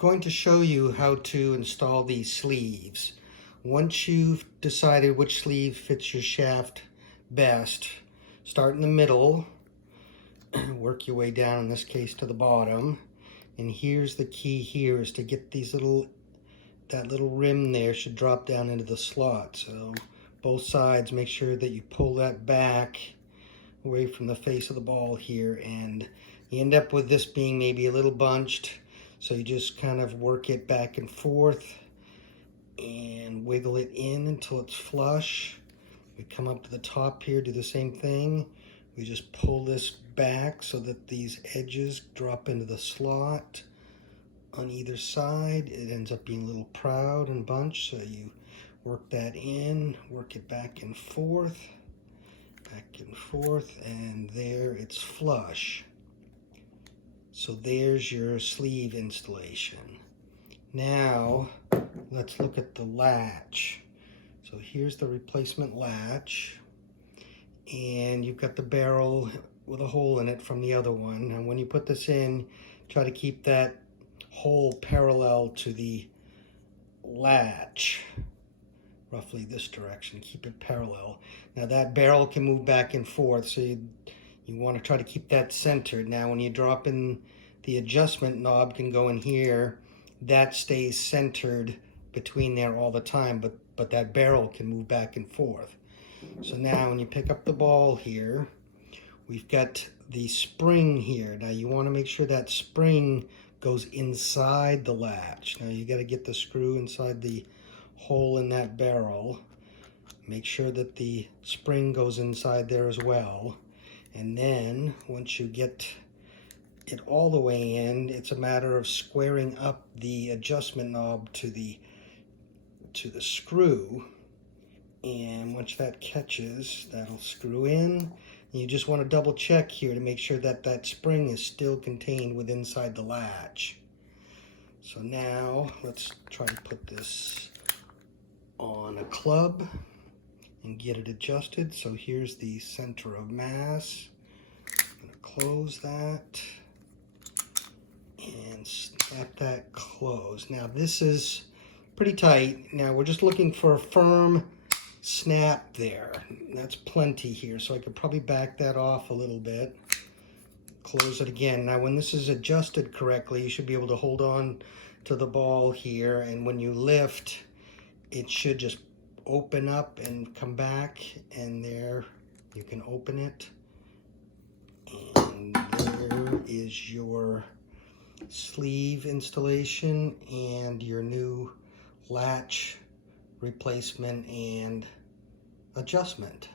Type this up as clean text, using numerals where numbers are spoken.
going to show you how to install these sleeves. Once you've decided which sleeve fits your shaft best, start in the middle, work your way down, in this case to the bottom. And here's the key here, is to get these that little rim there should drop down into the slot. So both sides, make sure that you pull that back away from the face of the ball here, and you end up with this being maybe a little bunched. So you just kind of work it back and forth and wiggle it in until it's flush. We come up to the top here, do the same thing. We just pull this back so that these edges drop into the slot on either side. It ends up being a little proud and bunched, so you work that in, work it back and forth, and there it's flush. So there's your sleeve installation. Now let's look at the latch. So here's the replacement latch, and you've got the barrel with a hole in it from the other one. And when you put this in, try to keep that hole parallel to the latch, roughly this direction. Keep it parallel. Now that barrel can move back and forth, so you want to try to keep that centered. Now when you drop in, the adjustment knob can go in here. That stays centered between there all the time, but that barrel can move back and forth. So now when you pick up the ball here, we've got the spring here. Now you want to make sure that spring goes inside the latch. Now you got to get the screw inside the hole in that barrel. Make sure that the spring goes inside there as well. And then once you get it all the way in, it's a matter of squaring up the adjustment knob to the screw. And once that catches, that'll screw in. You just want to double check here to make sure that that spring is still contained within inside the latch. So now let's try to put this on a club and get it adjusted. So here's the center of mass. I'm going to close that and snap that closed. Now this is pretty tight. Now we're just looking for a firm snap there. That's plenty here, so I could probably back that off a little bit. Close it again. Now when this is adjusted correctly, you should be able to hold on to the ball here, and when you lift, it should just open up and come back, and there you can open it, and there is your sleeve installation and your new latch replacement and adjustment.